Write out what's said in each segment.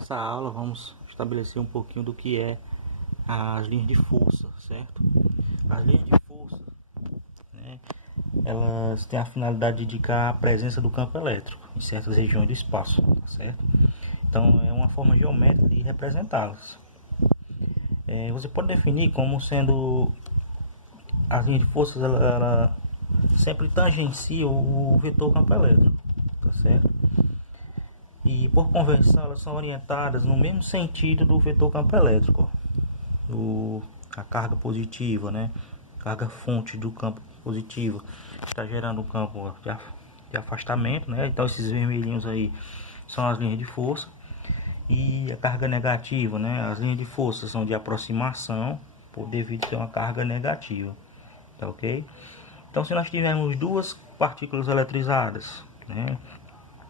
nessa aula vamos estabelecer um pouquinho do que é as linhas de força, certo? As linhas de força, né, elas têm a finalidade de indicar a presença do campo elétrico em certas regiões do espaço, certo? Então é uma forma geométrica de representá-las. Você pode definir como sendo as linhas de força, ela sempre tangencia o vetor campo elétrico, tá certo? E por convenção elas são orientadas no mesmo sentido do vetor campo elétrico, a carga positiva, né? Carga fonte do campo positivo está gerando um campo de afastamento, né? Então esses vermelhinhos aí são as linhas de força. E a carga negativa, né? As linhas de força são de aproximação, por devido ter uma carga negativa, tá ok? Então se nós tivermos duas partículas eletrizadas, né,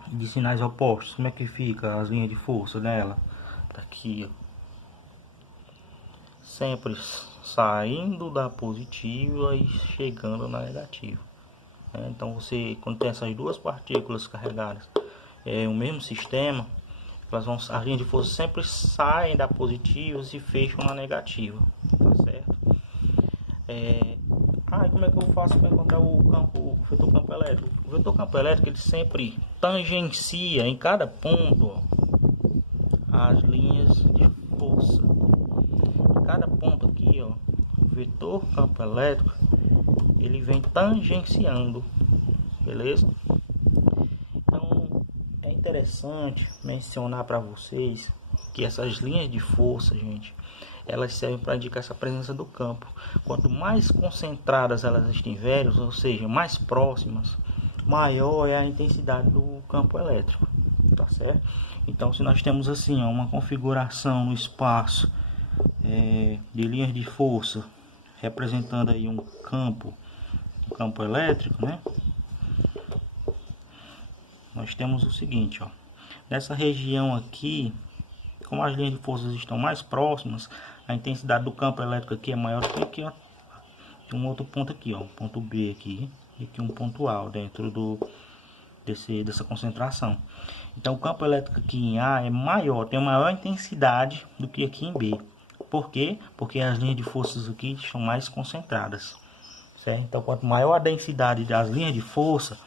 de sinais opostos, como é que fica as linhas de força dela? Tá aqui, ó. Sempre saindo da positiva e chegando na negativa. Então você, quando tem essas duas partículas carregadas o mesmo sistema, as linhas de força sempre saem da positiva e se fecham na negativa, tá certo? Como é que eu faço para encontrar o vetor campo elétrico? O vetor campo elétrico ele sempre tangencia em cada ponto, ó, as linhas de força. Em cada ponto aqui, ó, o vetor campo elétrico ele vem tangenciando, beleza? Então é interessante mencionar para vocês que essas linhas de força, gente, elas servem para indicar essa presença do campo. Quanto mais concentradas elas estiverem, ou seja, mais próximas, maior é a intensidade do campo elétrico, tá certo? Então, se nós temos assim, ó, uma configuração no espaço de linhas de força representando aí um campo elétrico, né? Nós temos o seguinte, ó, nessa região aqui, como as linhas de forças estão mais próximas, a intensidade do campo elétrico aqui é maior do que aqui, ó. Tem um outro ponto aqui, ó, um ponto B aqui, e aqui um ponto A dentro dessa concentração. Então o campo elétrico aqui em A é maior, tem uma maior intensidade do que aqui em B. Por quê? Porque as linhas de forças aqui estão mais concentradas, certo? Então quanto maior a densidade das linhas de força,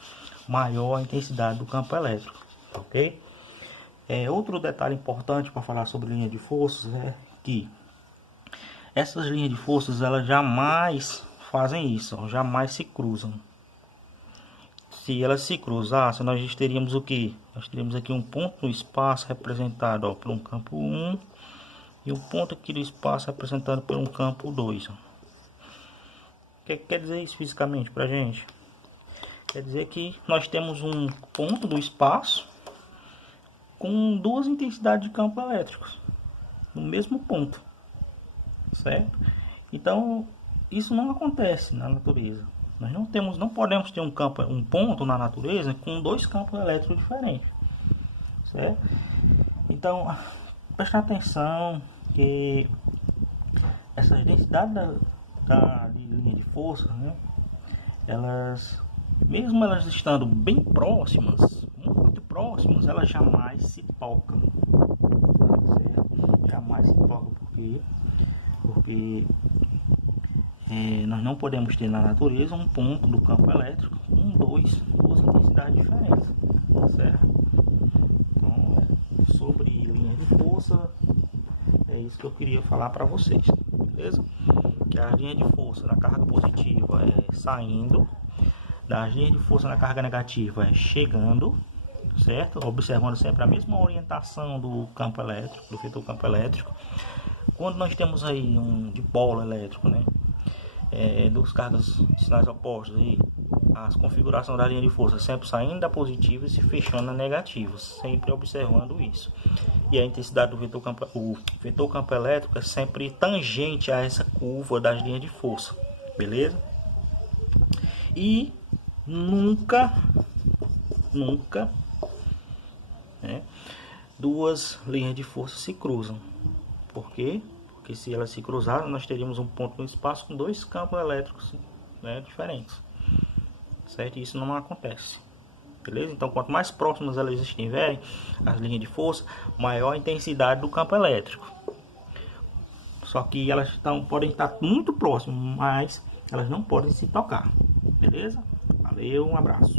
maior a intensidade do campo elétrico, ok? Outro detalhe importante para falar sobre linha de forças é que essas linhas de forças elas jamais fazem isso, ó, jamais se cruzam. Se elas se cruzassem, nós teríamos o que? Nós teríamos aqui um ponto no espaço representado, ó, por um campo 1 e um ponto aqui do espaço representado por um campo 2. Ó. O que quer dizer isso fisicamente para a gente? Quer dizer que nós temos um ponto do espaço com duas intensidades de campo elétricos no mesmo ponto, certo? Então isso não acontece na natureza. Nós não podemos ter um ponto na natureza com dois campos elétricos diferentes, certo? Então prestar atenção que essas densidades de linha de força, né, mesmo elas estando bem próximas, muito próximas, elas jamais se tocam, certo? Jamais se tocam, porque nós não podemos ter na natureza um ponto do campo elétrico com duas intensidades diferentes, certo? Então, sobre linhas de força, é isso que eu queria falar para vocês, beleza? Que a linha de força na carga positiva é saindo, das linhas de força na carga negativa é chegando, certo? Observando sempre a mesma orientação do campo elétrico, do vetor campo elétrico. Quando nós temos aí um dipolo elétrico, né, dos cargas de sinais opostos, aí, as configurações da linha de força sempre saindo da positiva e se fechando na negativa, sempre observando isso. E a intensidade do vetor campo elétrico é sempre tangente a essa curva das linhas de força, beleza? E nunca, né, duas linhas de força se cruzam. Por quê? Porque se elas se cruzarem, nós teríamos um ponto no espaço com dois campos elétricos, né, diferentes, certo? E isso não acontece. beleza? Então, quanto mais próximas elas estiverem, as linhas de força, maior a intensidade do campo elétrico. Só que elas podem estar muito próximas, mas elas não podem se tocar, beleza? Valeu, um abraço.